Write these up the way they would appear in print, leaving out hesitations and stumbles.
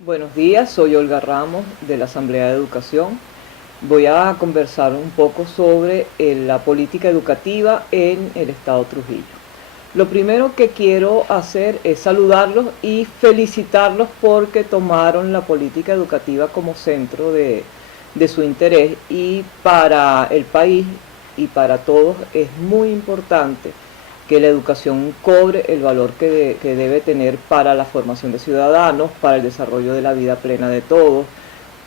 Buenos días, soy Olga Ramos de la Asamblea de Educación. Voy a conversar un poco sobre la política educativa en el Estado Trujillo. Lo primero que quiero hacer es saludarlos y felicitarlos porque tomaron la política educativa como centro de su interés, y para el país y para todos es muy importante que la educación cobre el valor que debe tener para la formación de ciudadanos, para el desarrollo de la vida plena de todos,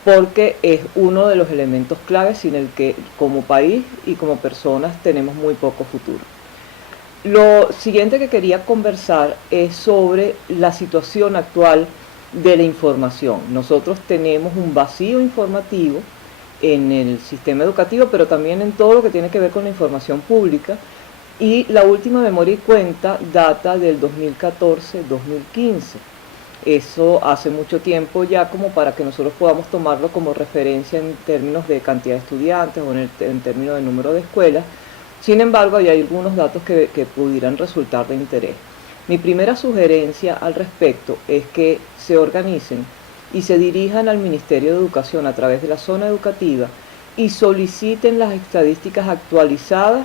porque es uno de los elementos claves sin el que como país y como personas tenemos muy poco futuro. Lo siguiente que quería conversar es sobre la situación actual de la información. Nosotros tenemos un vacío informativo en el sistema educativo, pero también en todo lo que tiene que ver con la información pública, y la última memoria y cuenta data del 2014-2015. Eso hace mucho tiempo ya como para que nosotros podamos tomarlo como referencia en términos de cantidad de estudiantes o en términos de número de escuelas. Sin embargo, hay algunos datos que pudieran resultar de interés. Mi primera sugerencia al respecto es que se organicen y se dirijan al Ministerio de Educación a través de la zona educativa y soliciten las estadísticas actualizadas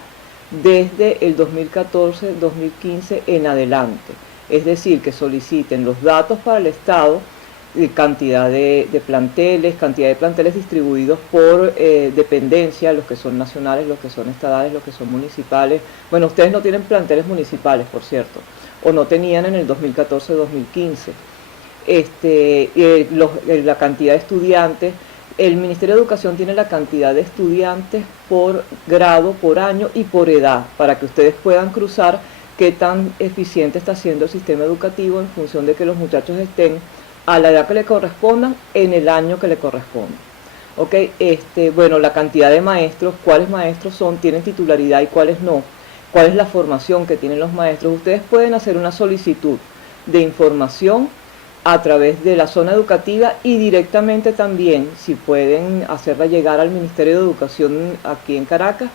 desde el 2014-2015 en adelante. Es decir, que soliciten los datos para el Estado, cantidad de planteles distribuidos por dependencia, los que son nacionales, los que son estadales, los que son municipales. Bueno, ustedes no tienen planteles municipales, por cierto, o no tenían en el 2014-2015. La cantidad de estudiantes. El Ministerio de Educación tiene la cantidad de estudiantes por grado, por año y por edad, para que ustedes puedan cruzar qué tan eficiente está siendo el sistema educativo en función de que los muchachos estén a la edad que le corresponda, en el año que le corresponda. Bueno, la cantidad de maestros, cuáles maestros son, tienen titularidad y cuáles no, cuál es la formación que tienen los maestros. Ustedes pueden hacer una solicitud de información a través de la zona educativa y directamente también, si pueden hacerla llegar al Ministerio de Educación aquí en Caracas,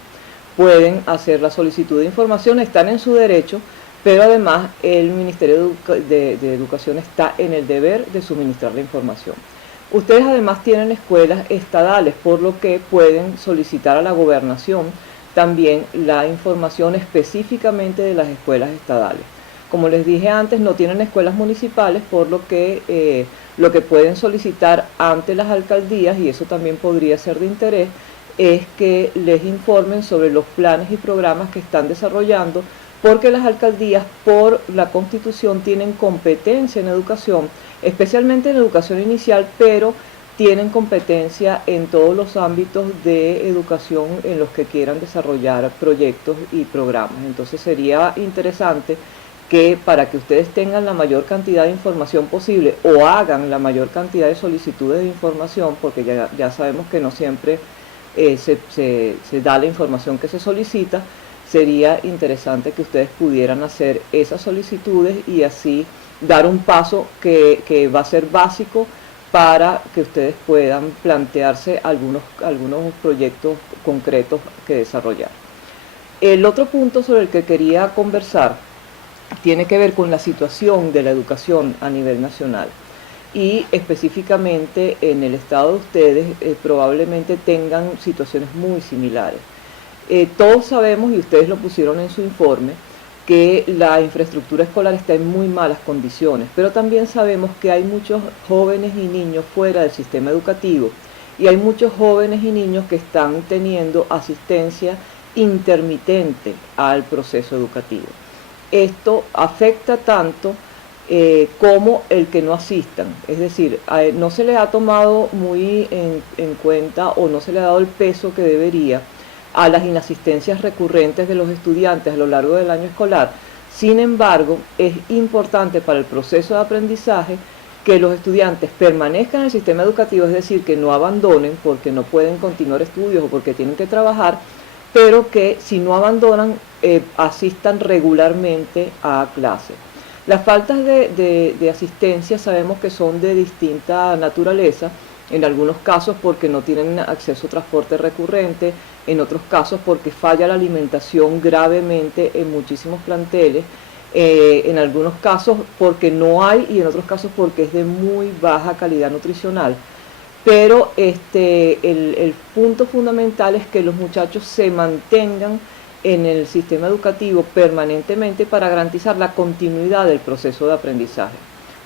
pueden hacer la solicitud de información, están en su derecho, pero además el Ministerio de Educación está en el deber de suministrar la información. Ustedes además tienen escuelas estadales, por lo que pueden solicitar a la gobernación también la información específicamente de las escuelas estadales. Como les dije antes, no tienen escuelas municipales, por lo que pueden solicitar ante las alcaldías, y eso también podría ser de interés, es que les informen sobre los planes y programas que están desarrollando, porque las alcaldías por la Constitución tienen competencia en educación, especialmente en educación inicial, pero tienen competencia en todos los ámbitos de educación en los que quieran desarrollar proyectos y programas. Entonces sería interesante que para que ustedes tengan la mayor cantidad de información posible o hagan la mayor cantidad de solicitudes de información, porque ya sabemos que no siempre se da la información que se solicita, sería interesante que ustedes pudieran hacer esas solicitudes y así dar un paso que va a ser básico para que ustedes puedan plantearse algunos proyectos concretos que desarrollar. El otro punto sobre el que quería conversar tiene que ver con la situación de la educación a nivel nacional, y específicamente en el estado de ustedes probablemente tengan situaciones muy similares. Todos sabemos, y ustedes lo pusieron en su informe, que la infraestructura escolar está en muy malas condiciones, pero también sabemos que hay muchos jóvenes y niños fuera del sistema educativo, y hay muchos jóvenes y niños que están teniendo asistencia intermitente al proceso educativo. Esto afecta tanto como el que no asistan, es decir, no se le ha tomado muy en cuenta o no se le ha dado el peso que debería a las inasistencias recurrentes de los estudiantes a lo largo del año escolar. Sin embargo, es importante para el proceso de aprendizaje que los estudiantes permanezcan en el sistema educativo, es decir, que no abandonen porque no pueden continuar estudios o porque tienen que trabajar, pero que si no abandonan, asistan regularmente a clases. Las faltas de asistencia sabemos que son de distinta naturaleza, en algunos casos porque no tienen acceso a transporte recurrente, en otros casos porque falla la alimentación gravemente en muchísimos planteles, en algunos casos porque no hay y en otros casos porque es de muy baja calidad nutricional. Pero el punto fundamental es que los muchachos se mantengan en el sistema educativo permanentemente para garantizar la continuidad del proceso de aprendizaje.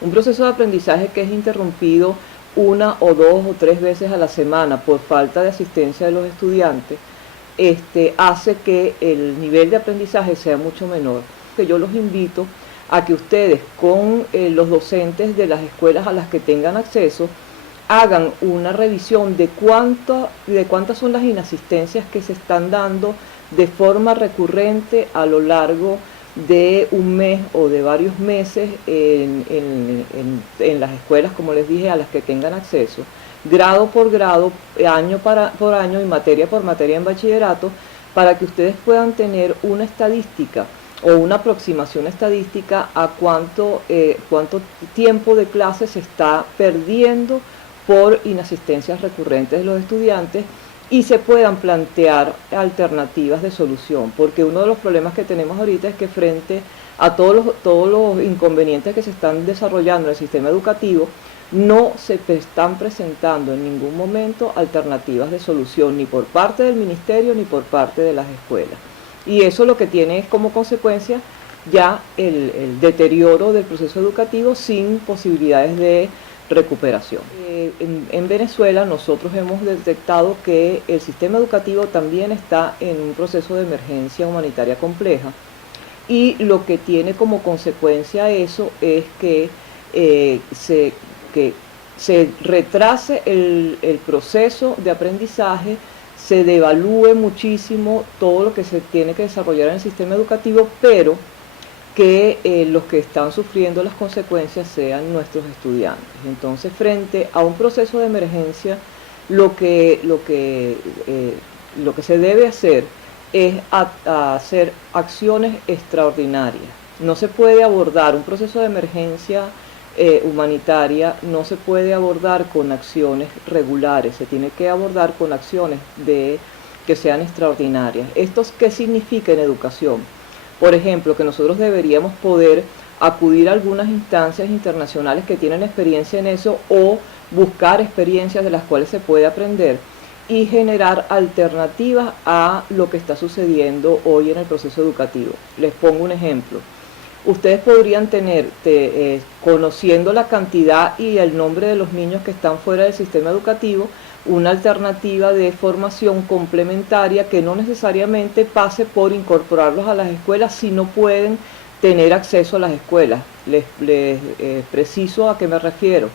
Un proceso de aprendizaje que es interrumpido una o dos o tres veces a la semana por falta de asistencia de los estudiantes, hace que el nivel de aprendizaje sea mucho menor. Que yo los invito a que ustedes con los docentes de las escuelas a las que tengan acceso hagan una revisión de cuántas son las inasistencias que se están dando de forma recurrente a lo largo de un mes o de varios meses en las escuelas, como les dije, a las que tengan acceso, grado por grado, año por año y materia por materia en bachillerato, para que ustedes puedan tener una estadística o una aproximación estadística a cuánto tiempo de clase se está perdiendo por inasistencias recurrentes de los estudiantes y se puedan plantear alternativas de solución, porque uno de los problemas que tenemos ahorita es que frente a todos los inconvenientes que se están desarrollando en el sistema educativo, no se están presentando en ningún momento alternativas de solución, ni por parte del ministerio ni por parte de las escuelas. Y eso lo que tiene es como consecuencia ya el deterioro del proceso educativo sin posibilidades de recuperación. En Venezuela nosotros hemos detectado que el sistema educativo también está en un proceso de emergencia humanitaria compleja y lo que tiene como consecuencia eso es que se retrase el proceso de aprendizaje, se devalúe muchísimo todo lo que se tiene que desarrollar en el sistema educativo, pero que los que están sufriendo las consecuencias sean nuestros estudiantes. Entonces, frente a un proceso de emergencia, lo que se debe hacer es hacer acciones extraordinarias. No se puede abordar un proceso de emergencia humanitaria, no se puede abordar con acciones regulares, se tiene que abordar con acciones que sean extraordinarias. ¿Esto qué significa en educación? Por ejemplo, que nosotros deberíamos poder acudir a algunas instancias internacionales que tienen experiencia en eso o buscar experiencias de las cuales se puede aprender y generar alternativas a lo que está sucediendo hoy en el proceso educativo. Les pongo un ejemplo. Ustedes podrían tener, conociendo la cantidad y el nombre de los niños que están fuera del sistema educativo, una alternativa de formación complementaria que no necesariamente pase por incorporarlos a las escuelas si no pueden tener acceso a las escuelas. Les preciso a qué me refiero.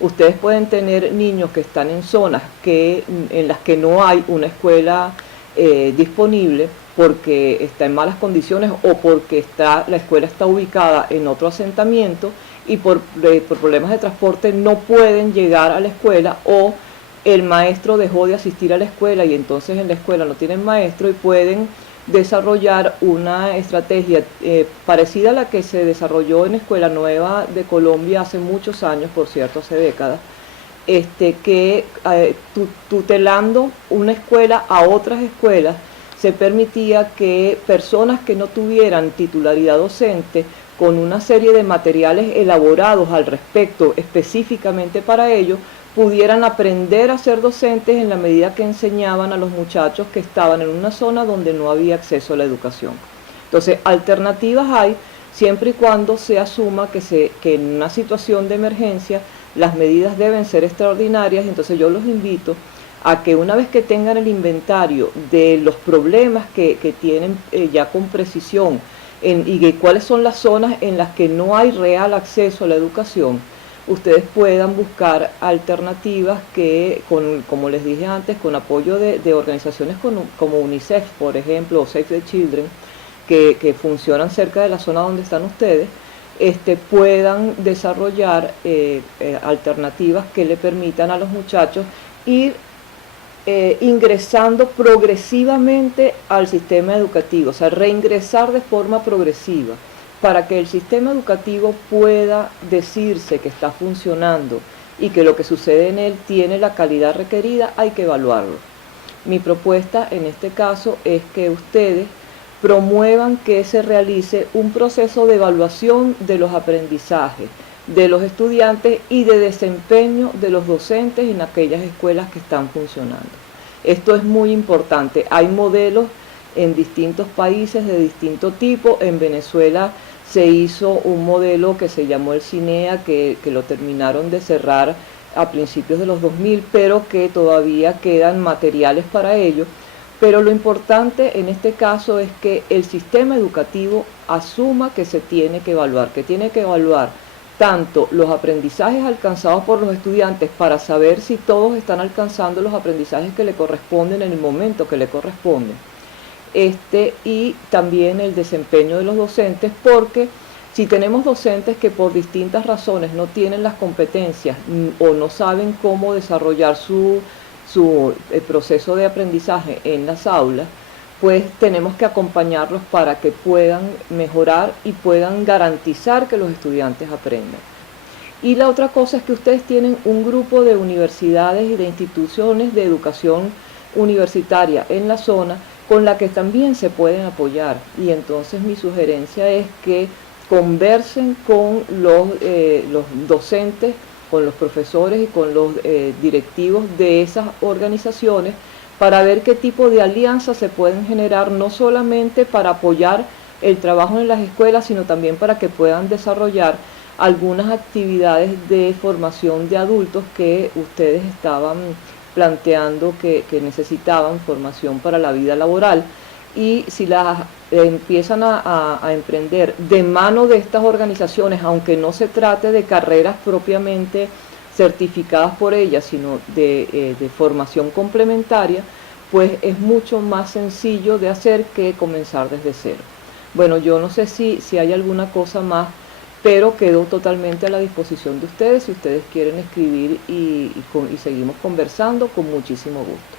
Ustedes pueden tener niños que están en zonas en las que no hay una escuela disponible porque está en malas condiciones o porque la escuela está ubicada en otro asentamiento y por problemas de transporte no pueden llegar a la escuela, o el maestro dejó de asistir a la escuela y entonces en la escuela no tienen maestro y pueden desarrollar una estrategia parecida a la que se desarrolló en Escuela Nueva de Colombia hace muchos años, por cierto, hace décadas, que tutelando una escuela a otras escuelas se permitía que personas que no tuvieran titularidad docente, con una serie de materiales elaborados al respecto específicamente para ello, pudieran aprender a ser docentes en la medida que enseñaban a los muchachos que estaban en una zona donde no había acceso a la educación. Entonces, alternativas hay siempre y cuando se asuma que en una situación de emergencia las medidas deben ser extraordinarias. Entonces yo los invito a que una vez que tengan el inventario de los problemas que tienen ya con precisión y de cuáles son las zonas en las que no hay real acceso a la educación, ustedes puedan buscar alternativas que, como les dije antes, con apoyo de organizaciones como UNICEF, por ejemplo, o Save the Children, que funcionan cerca de la zona donde están ustedes, puedan desarrollar alternativas que le permitan a los muchachos ir ingresando progresivamente al sistema educativo, o sea, reingresar de forma progresiva, para que el sistema educativo pueda decirse que está funcionando y que lo que sucede en él tiene la calidad requerida. Hay que evaluarlo. Mi propuesta en este caso es que ustedes promuevan que se realice un proceso de evaluación de los aprendizajes de los estudiantes y de desempeño de los docentes en aquellas escuelas que están funcionando. Esto es muy importante. Hay modelos en distintos países de distinto tipo. En Venezuela se hizo un modelo que se llamó el CINEA, que lo terminaron de cerrar a principios de los 2000, pero que todavía quedan materiales para ello. Pero lo importante en este caso es que el sistema educativo asuma que se tiene que evaluar, tanto los aprendizajes alcanzados por los estudiantes para saber si todos están alcanzando los aprendizajes que le corresponden en el momento que le corresponde, y también el desempeño de los docentes, porque si tenemos docentes que por distintas razones no tienen las competencias o no saben cómo desarrollar su proceso de aprendizaje en las aulas, pues tenemos que acompañarlos para que puedan mejorar y puedan garantizar que los estudiantes aprendan. Y la otra cosa es que ustedes tienen un grupo de universidades y de instituciones de educación universitaria en la zona con la que también se pueden apoyar. Y entonces mi sugerencia es que conversen con los docentes, con los profesores y con los directivos de esas organizaciones para ver qué tipo de alianzas se pueden generar, no solamente para apoyar el trabajo en las escuelas, sino también para que puedan desarrollar algunas actividades de formación de adultos que ustedes estaban planteando que necesitaban formación para la vida laboral. Y si las empiezan a emprender de mano de estas organizaciones, aunque no se trate de carreras propiamente certificadas por ellas, sino de formación complementaria, pues es mucho más sencillo de hacer que comenzar desde cero. Bueno, yo no sé si hay alguna cosa más, pero quedo totalmente a la disposición de ustedes. Si ustedes quieren escribir y seguimos conversando, con muchísimo gusto.